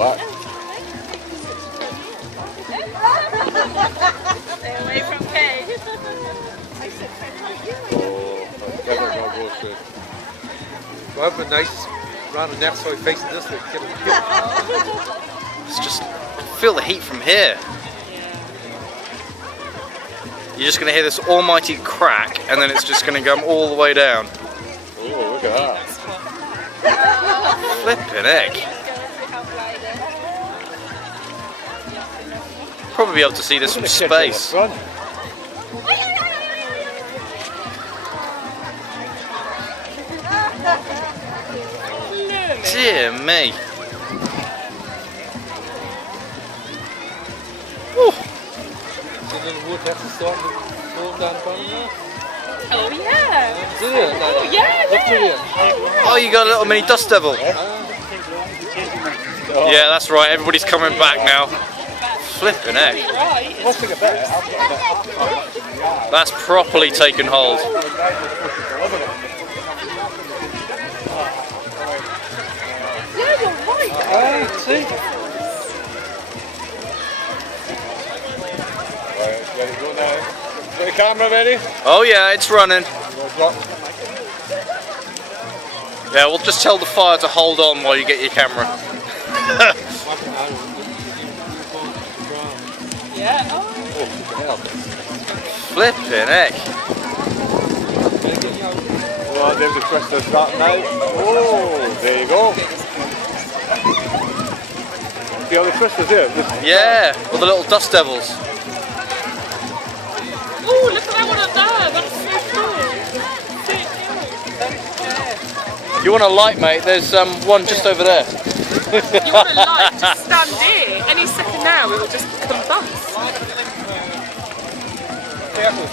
back. Stay away from Kay. So I've been nice round the neck so he's facing this way. Get him. It's just feel the heat from here. You're just going to hear this almighty crack, and then it's just going to come all the way down. Oh, look at that. Flippin' heck. Probably be able to see this from space. Dear me. Woo. So then the wood has to start to fall down the bottom there. Oh yeah. Do you? Oh yeah, yeah. Oh, you got a little mini dust devil. Yeah, that's right. Everybody's coming back now. Flippin' heck. That's properly taken hold. Yeah, you're right. See? Ready to go now. Got the camera ready? Oh yeah, it's running. Yeah, we'll just tell the fire to hold on while you get your camera. Yeah. Oh. Flippin' heck. Oh, there's the twister start now. Oh, there you go. See how the twister's there? Yeah, with the little dust devils. Oh, look at that one up there. That's so cool. If you want a light, mate, there's one just over there. You want a light, just stand here. Any second now, it will just combust. Careful.